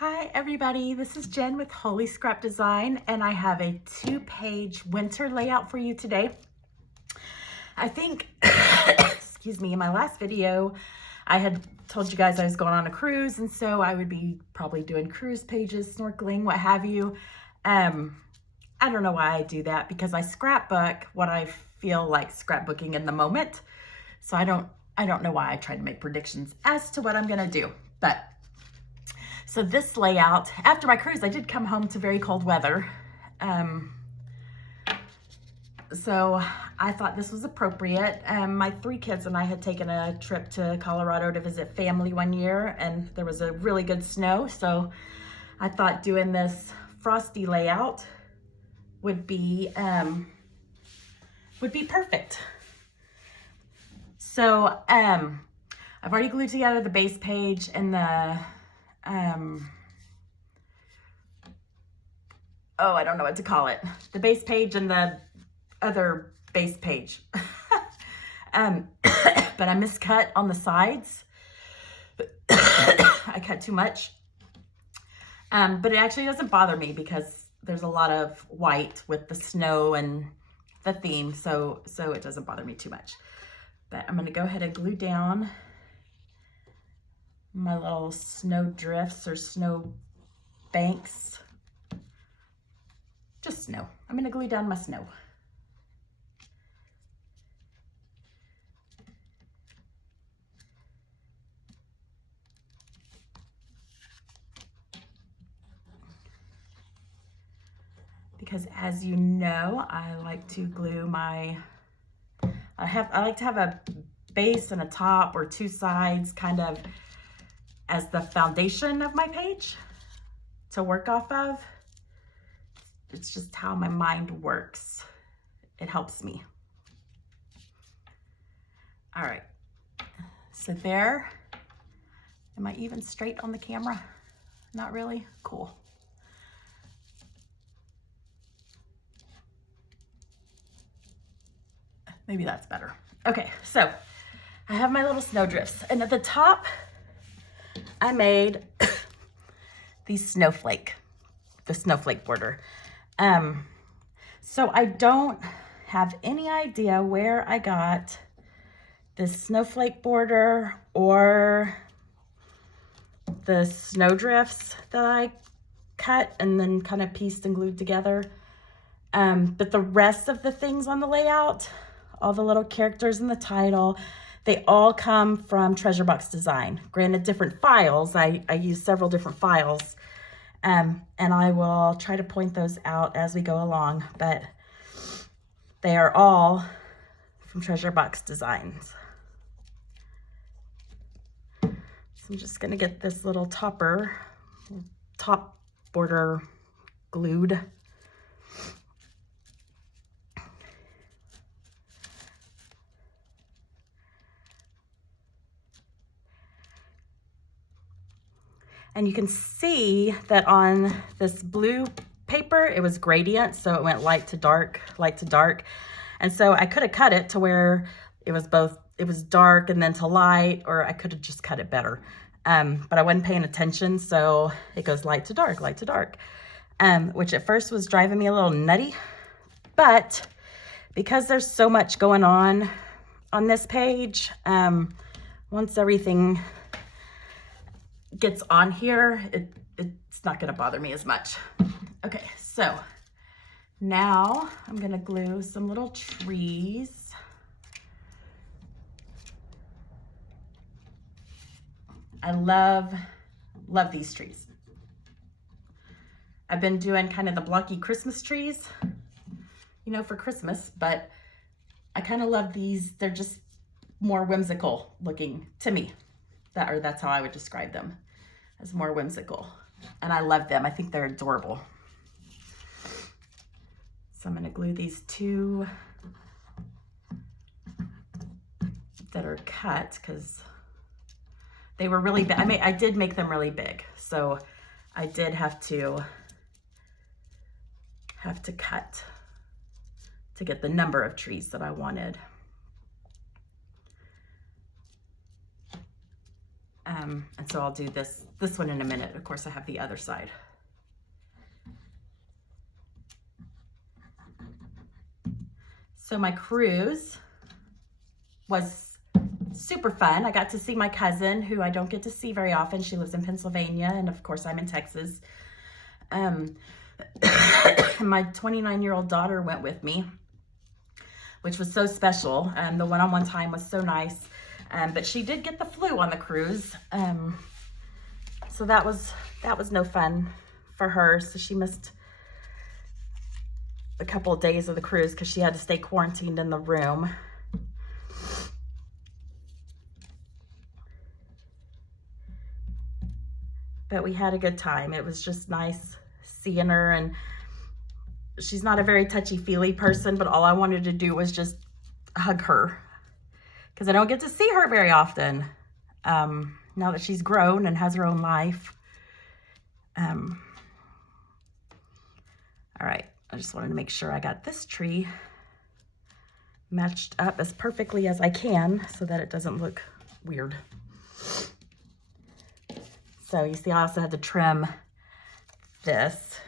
Hi everybody, this is Jen with Holy Scrap Design, and I have a 2-page winter layout for you today. I think, excuse me, in my last video, I had told you guys I was going on a cruise, and so I would be probably doing cruise pages, snorkeling, what have you. I don't know why I do that, because I scrapbook what I feel like scrapbooking in the moment. So I don't know why I try to make predictions as to what I'm gonna do, but so this layout, after my cruise, I did come home to very cold weather. So I thought this was appropriate. My 3 kids and I had taken a trip to Colorado to visit family one year, and there was a really good snow. So I thought doing this Frosty layout would be perfect. So I've already glued together the base page and the I don't know what to call it. The base page and the other base page. But I miscut on the sides. I cut too much. But it actually doesn't bother me because there's a lot of white with the snow and the theme, so it doesn't bother me too much. But I'm gonna go ahead and glue down my little snow drifts or snow banks. Just snow. I'm gonna glue down my snow. Because as you know, I like to glue my, I like to have a base and a top or 2 sides kind of as the foundation of my page to work off of. It's just how my mind works. It helps me. All right, so there. Am I even straight on the camera? Not really? Cool. Maybe that's better. Okay, so I have my little snow drifts, and at the top, I made the snowflake border. So I don't have any idea where I got this snowflake border or the snow drifts that I cut and then kind of pieced and glued together. But the rest of the things on the layout, all the little characters in the title, they all come from Treasure Box Design. Granted, different files. I use several different files. And I will try to point those out as we go along, but they are all from Treasure Box Designs. So I'm just gonna get this little top border glued. And you can see that on this blue paper, it was gradient, so it went light to dark, light to dark. And so I could have cut it to where it was dark and then to light, or I could have just cut it better. But I wasn't paying attention, so it goes light to dark, which at first was driving me a little nutty. But because there's so much going on this page, once everything gets on here, it's not gonna bother me as much. Okay, so now I'm gonna glue some little trees. I love these trees. I've been doing kind of the blocky Christmas trees, you know, for Christmas, but I kind of love these. They're just more whimsical looking to me. That's how I would describe them, as more whimsical. And I love them. I think they're adorable. So I'm gonna glue these 2 that are cut because they were really big. I did make them really big, so I did have to cut to get the number of trees that I wanted. And so I'll do this one in a minute. Of course, I have the other side. So my cruise was super fun. I got to see my cousin, who I don't get to see very often. She lives in Pennsylvania, and of course I'm in Texas. My 29-year-old daughter went with me, which was so special. The one-on-one time was so nice. But she did get the flu on the cruise. So that was no fun for her. So she missed a couple of days of the cruise because she had to stay quarantined in the room. But we had a good time. It was just nice seeing her, and she's not a very touchy-feely person, but all I wanted to do was just hug her because I don't get to see her very often now that she's grown and has her own life. All right, I just wanted to make sure I got this tree matched up as perfectly as I can so that it doesn't look weird. So you see, I also had to trim this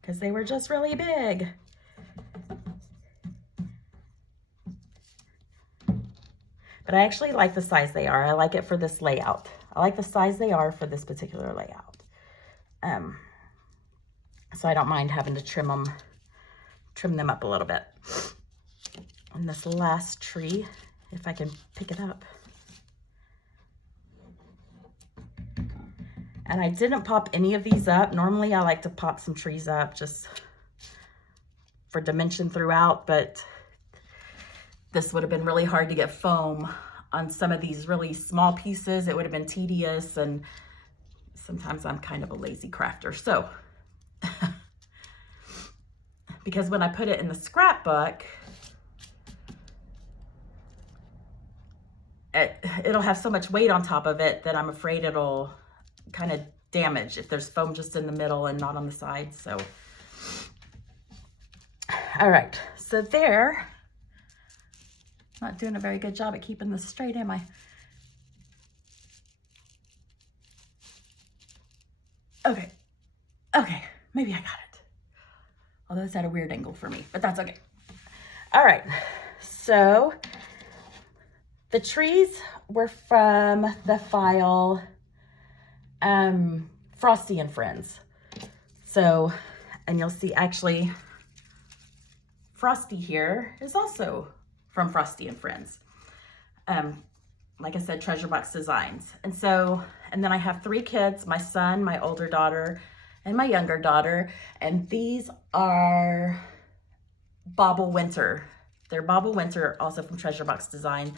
because they were just really big. But I actually like the size they are. I like it for this layout. I like the size they are for this particular layout. So I don't mind having to trim them up a little bit. And this last tree, if I can pick it up. And I didn't pop any of these up. Normally I like to pop some trees up just for dimension throughout, but this would have been really hard to get foam on some of these really small pieces. It would have been tedious, and sometimes I'm kind of a lazy crafter. So, because when I put it in the scrapbook, it'll have so much weight on top of it that I'm afraid it'll kind of damage if there's foam just in the middle and not on the sides. So, all right, so there, not doing a very good job at keeping this straight, am I? Okay, maybe I got it. Although it's at a weird angle for me, but that's okay. All right, so the trees were from the file Frosty and Friends. So, and you'll see actually Frosty here is also from Frosty and Friends. Like I said, treasure box designs. And so, and then I have 3 kids, my son, my older daughter, and my younger daughter. And these are Bobble Winter. They're Bobble Winter, also from Treasure Box Design.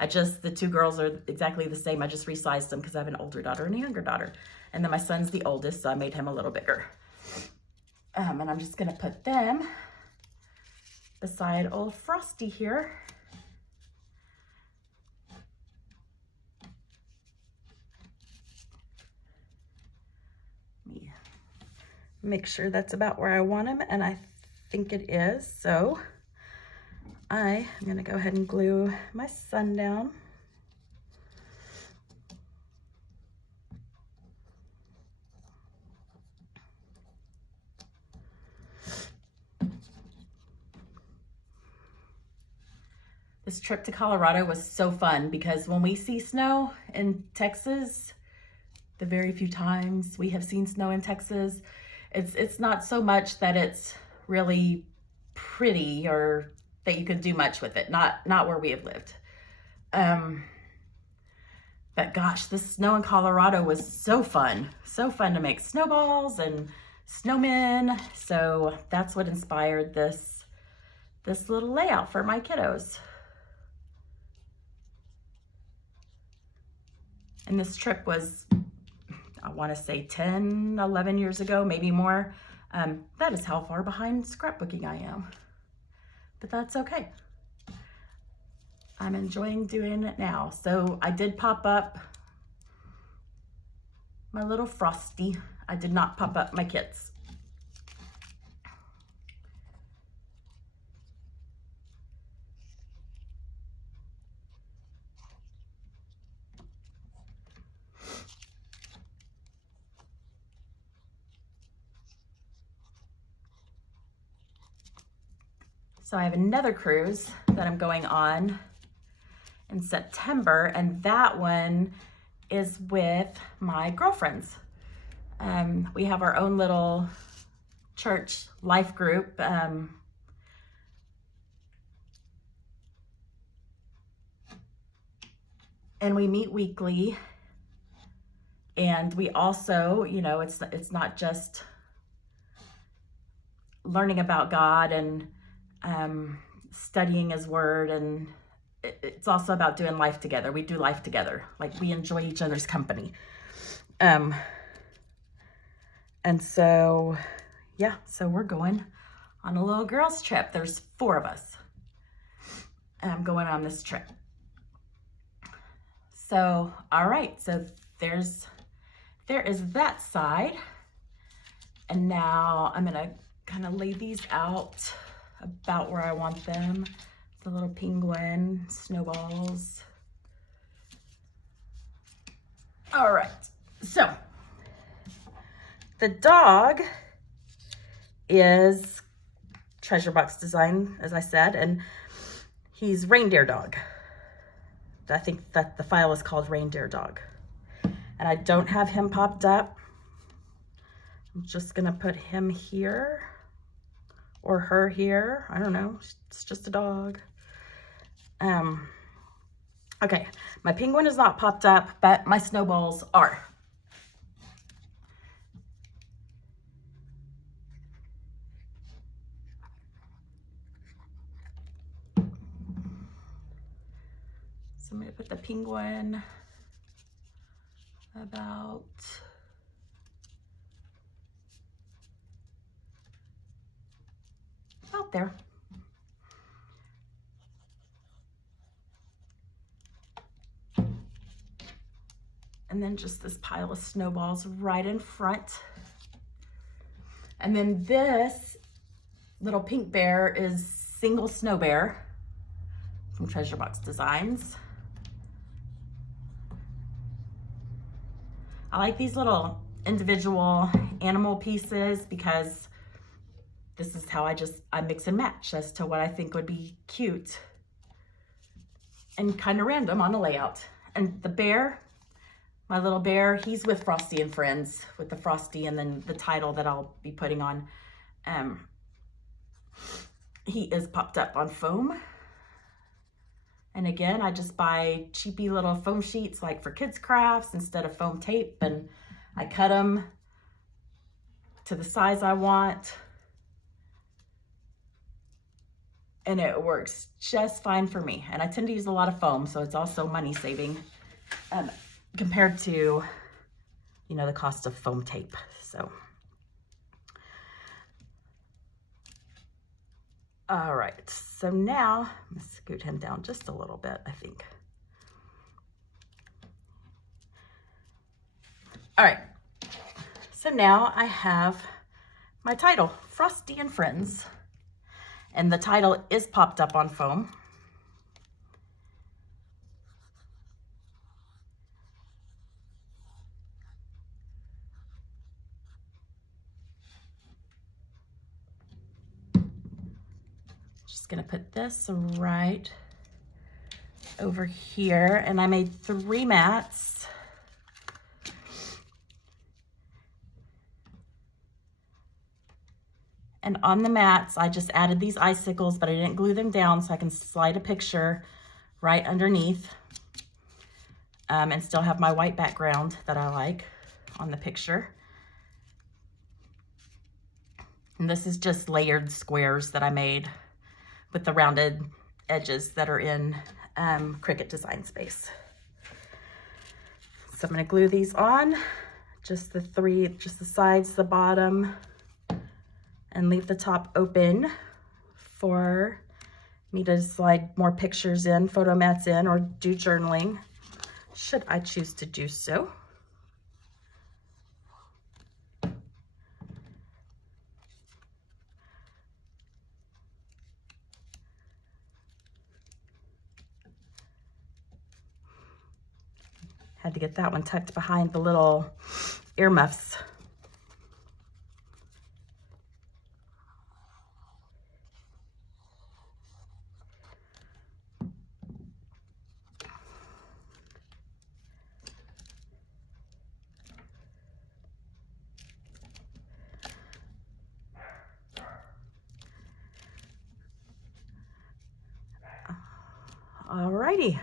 The 2 girls are exactly the same. I just resized them because I have an older daughter and a younger daughter. And then my son's the oldest, so I made him a little bigger. And I'm just gonna put them beside old Frosty here. Let me make sure that's about where I want him, and I think it is. So I am gonna go ahead and glue my son down. This trip to Colorado was so fun because when we see snow in Texas, the very few times we have seen snow in Texas, it's not so much that it's really pretty or that you could do much with it. Not where we have lived. But gosh, the snow in Colorado was so fun. So fun to make snowballs and snowmen. So that's what inspired this little layout for my kiddos. And this trip was, I want to say 10, 11 years ago, maybe more. That is how far behind scrapbooking I am. But that's okay. I'm enjoying doing it now. So I did pop up my little Frosty. I did not pop up my kids. So I have another cruise that I'm going on in September, and that one is with my girlfriends. We have our own little church life group. And we meet weekly. And we also, you know, it's not just learning about God and studying His Word, and it's also about doing life together. We do life together. Like, we enjoy each other's company. And so, yeah, so we're going on a little girls trip. There's 4 of us going on this trip. So, all right, so there is that side. And now I'm gonna kind of lay these out about where I want them. The little penguin, snowballs. All right, so the dog is treasure box design, as I said, and he's Reindeer Dog. I think that the file is called Reindeer Dog. And I don't have him popped up. I'm just gonna put him here or her here. I don't know, it's just a dog. Okay, my penguin is not popped up, but my snowballs are. So I'm gonna put the penguin about there. And then just this pile of snowballs right in front. And then this little pink bear is Single Snow Bear from Treasure Box Designs. I like these little individual animal pieces because this is how I mix and match as to what I think would be cute and kind of random on a layout. And the bear, my little bear, he's with Frosty and Friends, with the Frosty and then the title that I'll be putting on. He is popped up on foam. And again, I just buy cheapy little foam sheets like for kids crafts instead of foam tape, and I cut them to the size I want. And it works just fine for me. And I tend to use a lot of foam, so it's also money saving compared to, you know, the cost of foam tape. So, all right, so now I'm gonna scoot him down just a little bit, I think. All right, so now I have my title, Frosty and Friends. And the title is popped up on foam. Just gonna put this right over here. And I made 3 mats. And on the mats, I just added these icicles, but I didn't glue them down so I can slide a picture right underneath and still have my white background that I like on the picture. And this is just layered squares that I made with the rounded edges that are in Cricut Design Space. So I'm gonna glue these on, just the 3, just the sides, the bottom, and leave the top open for me to slide more pictures in, photo mats in, or do journaling, should I choose to do so. Had to get that one tucked behind the little earmuffs. Alrighty.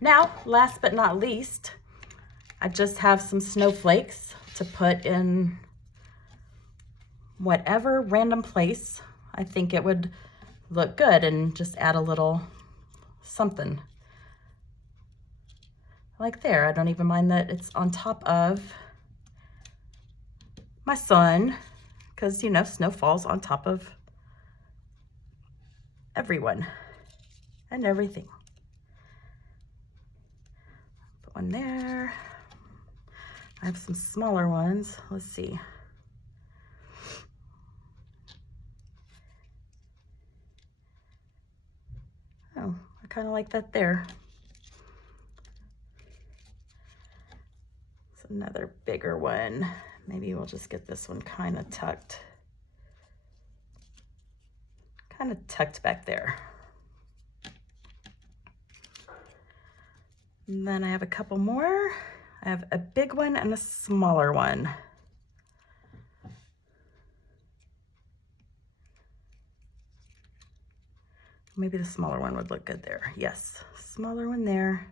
Now, last but not least, I just have some snowflakes to put in whatever random place I think it would look good, and just add a little something. Like there, I don't even mind that it's on top of my sun, because you know, snow falls on top of everyone and everything. Put one there. I have some smaller ones. Let's see. Oh, I kind of like that there. It's another bigger one. Maybe we'll just get this one kind of tucked back there. And then I have a couple more. I have a big one and a smaller one. Maybe the smaller one would look good there. Yes, smaller one there.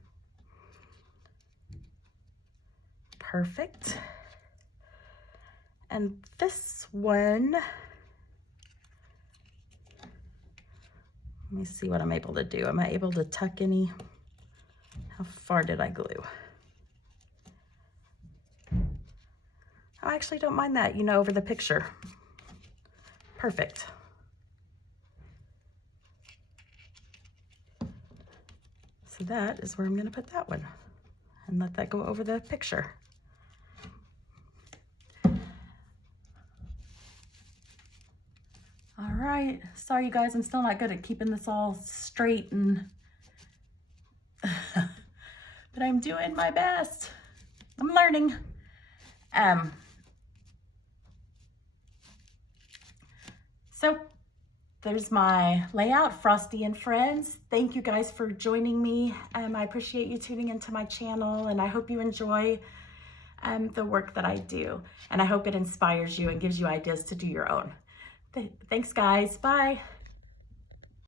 Perfect. And this one, let me see what I'm able to do. Am I able to tuck any? How far did I glue? I actually don't mind that, you know, over the picture. Perfect. So that is where I'm gonna put that one and let that go over the picture. All right, sorry you guys, I'm still not good at keeping this all straight and, but I'm doing my best. I'm learning. So there's my layout, Frosty and Friends. Thank you guys for joining me. I appreciate you tuning into my channel, and I hope you enjoy the work that I do. And I hope it inspires you and gives you ideas to do your own. Thanks guys, bye.